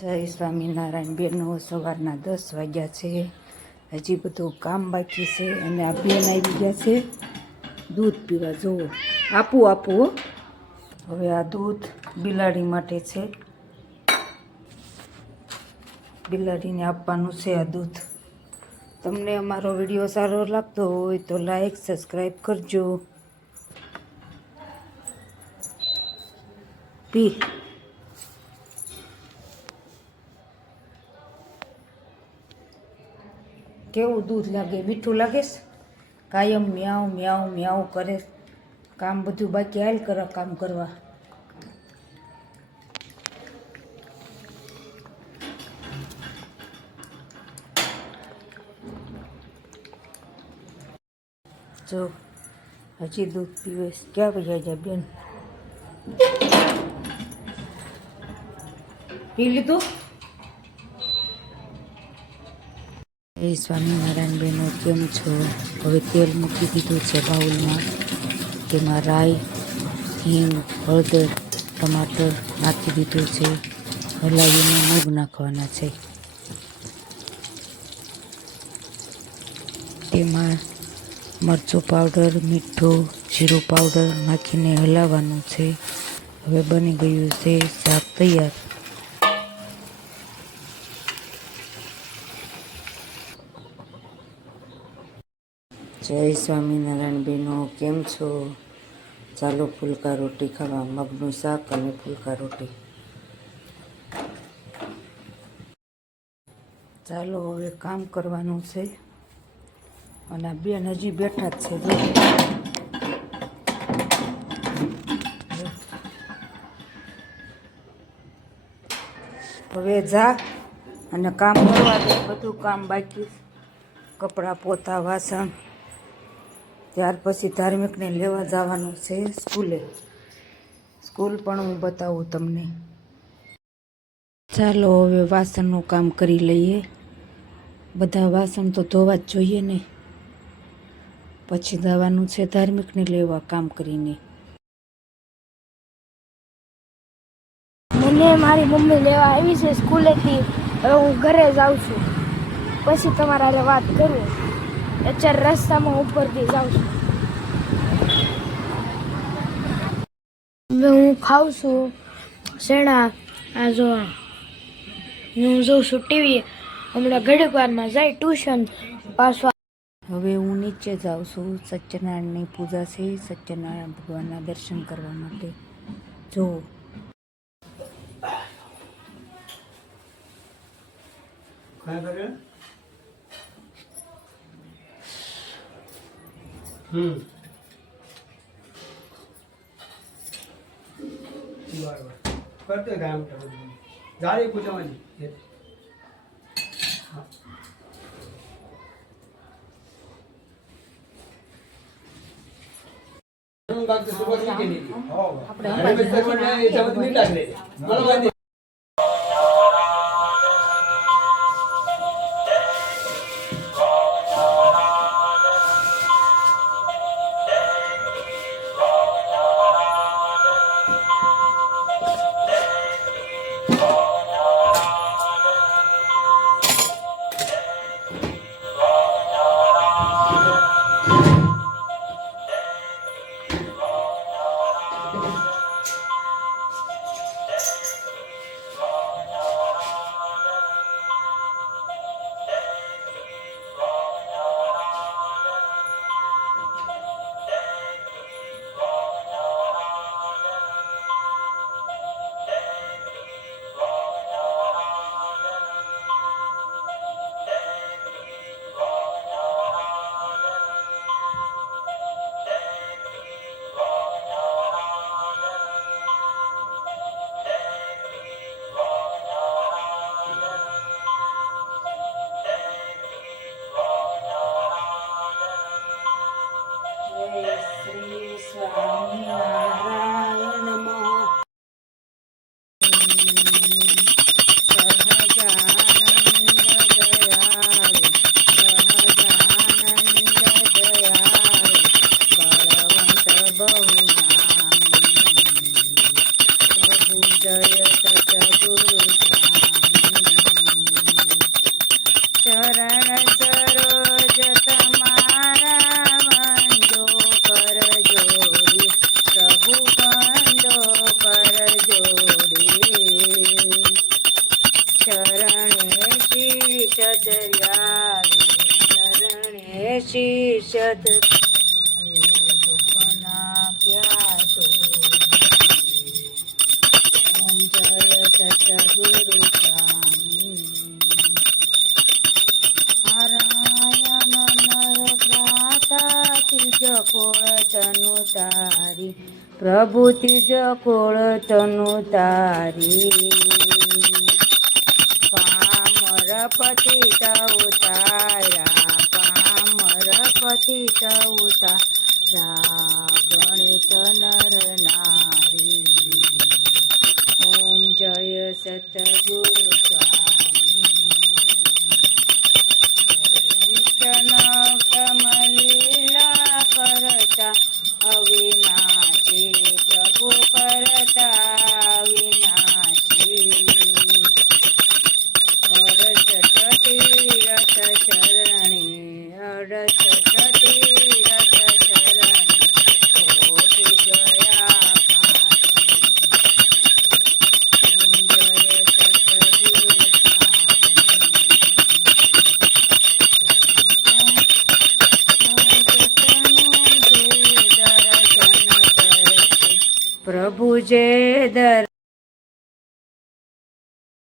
જય સ્વામિનારાયણ. બેનો સવારના દસ વાગ્યા છે. હજી બધું કામ બાકી છે અને આ બેન આવી ગયા છે. દૂધ પીવા. જુઓ આપું આપું હવે આ દૂધ બિલાડી માટે છે. બિલાડીને આપવાનું છે આ દૂધ. તમને અમારો વીડિયો સારો લાગતો હોય તો લાઈક, સબસ્ક્રાઈબ કરજો. પી. કેવું દૂધ લાગે, મીઠું લાગે છે? કાયમ મ્યાઉ મ્યાઉ મ્યાઉ કરે કામ બધું બાકી હાલ કરો કામ કરવા. જો, હજી દૂધ પીવે ક્યાં વયા જાય બેન? પી લીધું? એ સ્વામિનારાયણ બહેનો કેમ છો? હવે તેલ મૂકી દીધું છે બાઉલમાં તેમાં રાઈ, હિંગ, હળદર, ટમાટર નાખી દીધું છે. હલાવીને મગ નાખવાના છે. તેમાં મરચું પાવડર, મીઠું જીરું પાવડર નાખીને હલાવવાનું છે. હવે બની ગયું છે શાક તૈયાર. જય સ્વામિનારાયણ બેનો, કેમ છો? ચાલો ફુલકા રોટી ખાવા, મગનું શાક અને ફુલકા રોટી. ચાલો હવે કામ કરવાનું છે. અને બેન હજી બેઠા જ છે. હવે જા અને કામ કરવા દે, બધું કામ બાકી. કપડાં પોતા, વાસણ. ત્યાર પછી ધાર્મિકને લેવા જવાનું છે સ્કૂલે. સ્કૂલ પણ હું બતાવું તમને. ચાલો હવે વાસણનું કામ કરી લઈએ. બધા વાસણ તો ધોવા જ જોઈએ ને. પછી જવાનું છે ધાર્મિકને લેવા કામ કરીને. મને મારી મમ્મી લેવા આવી છે સ્કૂલેથી. હવે હું ઘરે જાઉં છું. પછી તમારા વાત કરું. અત્યારે રસ્તામાં ઉપરથી જાઉં છું. હવે હું ખાઉં છું શેણા. આ જો હું જોઉં છું ટીવી. હમણાં ઘડીક વારમાં જાય ટ્યુશન પાછો. હવે હું નીચે જાઉં છું. સત્યનારાયણની પૂજા છે. સત્યનારાયણ ભગવાનના દર્શન કરવા માટે. જો. काय हम्म करते बरोबर करतोय काय आमच्या झाली पूजा माझी सुरुवात केली याच्यामध्ये मी टाकले मला मतलब રે ચરણે ધર્યા દુઃખના ક્યાં તો? ઓમ જય સતગુરુ સ્વામી નારાયણ નર પ્રાતા તિજ કોળ તનુ તારી પ્રભુ તિજ કોળ તનુ તારી પામર પતિત ઉતારા પામર પતિત ઉતારા ગણિત નર નારી ઓમ જય સતગુરુ સ્વામી કમલીલા અડસઠ તીરથ ચરણે કોટી ગયા પ્રભુ જે દર્શન